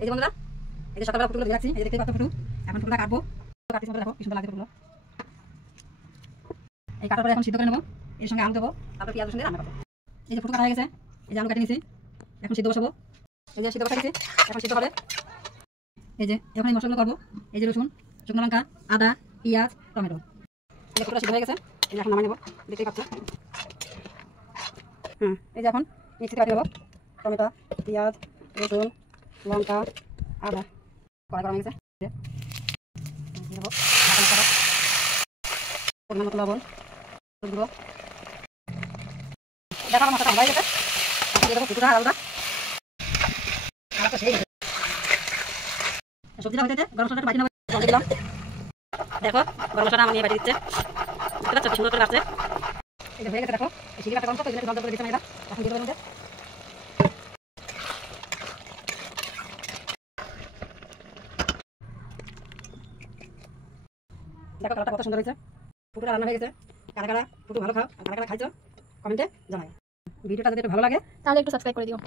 এই যে বন্ধুরা, এই যে সকালবেলা ফুটগুলো রাখছি, এই যে দেখতেই পাচ্ছ ফুটু। এখন ফুটুটা কাটবো, কাটতে সময় দেখো কি সুন্দর লাগে ফুটগুলো। এই কাটার পরে এখন সিদ্ধ করে নেবো, এর সঙ্গে আলু দেবো, তারপর পেঁয়াজ রসুন দিয়ে রান্না করবো। এই যে ফুটু কাটা হয়ে গেছে, এই যে আলু কেটে নিয়েছি, এখন সিদ্ধ বসাবো। এই যে সিদ্ধ বসা গেছে, এখন সিদ্ধ হবে। এই যে এখন এই মশলাগুলো করবো, এই যে রসুন, শুকনো লঙ্কা, আদা, পেঁয়াজ, টমেটো। এই যে ফুটুটা সিদ্ধ হয়ে গেছে, এই যে এখন নামাই নেবো, দেখতেই পাচ্ছ। এই যে এখন মিক্সিতে কাটি দেবো, টমেটো, পেঁয়াজ, রসুন, লঙ্কা, আদা কড়াই গরম হয়ে গেছে। দেবো পরিমাণ মতো লবণ দেবো, দেখো আমার মশলাটা হয়ে গেছে। এখন দিয়ে দেবো ফুটুটা আর আলুটা। সবজিটা হয়ে যেতে গরম মশলাটা বাটি নেবো, জল দিলাম। দেখো গরম মশলাটা আমার নিয়ে বাটি দিচ্ছে, বুঝতে পারছো সুন্দর করে আসছে। এই যে হয়ে গেছে, দেখো এই সিঁড়িটা গরম করতে জল করে দিচ্ছে মেয়েরা। এখন দিয়ে দেবো মধ্যে, দেখো কালারটা কত সুন্দর হয়েছে। ফুটুটা রান্না হয়ে গেছে। কারা কারা ফুটু ভালো খাও, কারা কারা খাইছো কমেন্টে জানাই। ভিডিওটা যদি একটু ভালো লাগে তাহলে একটু সাবস্ক্রাইব করে দিও।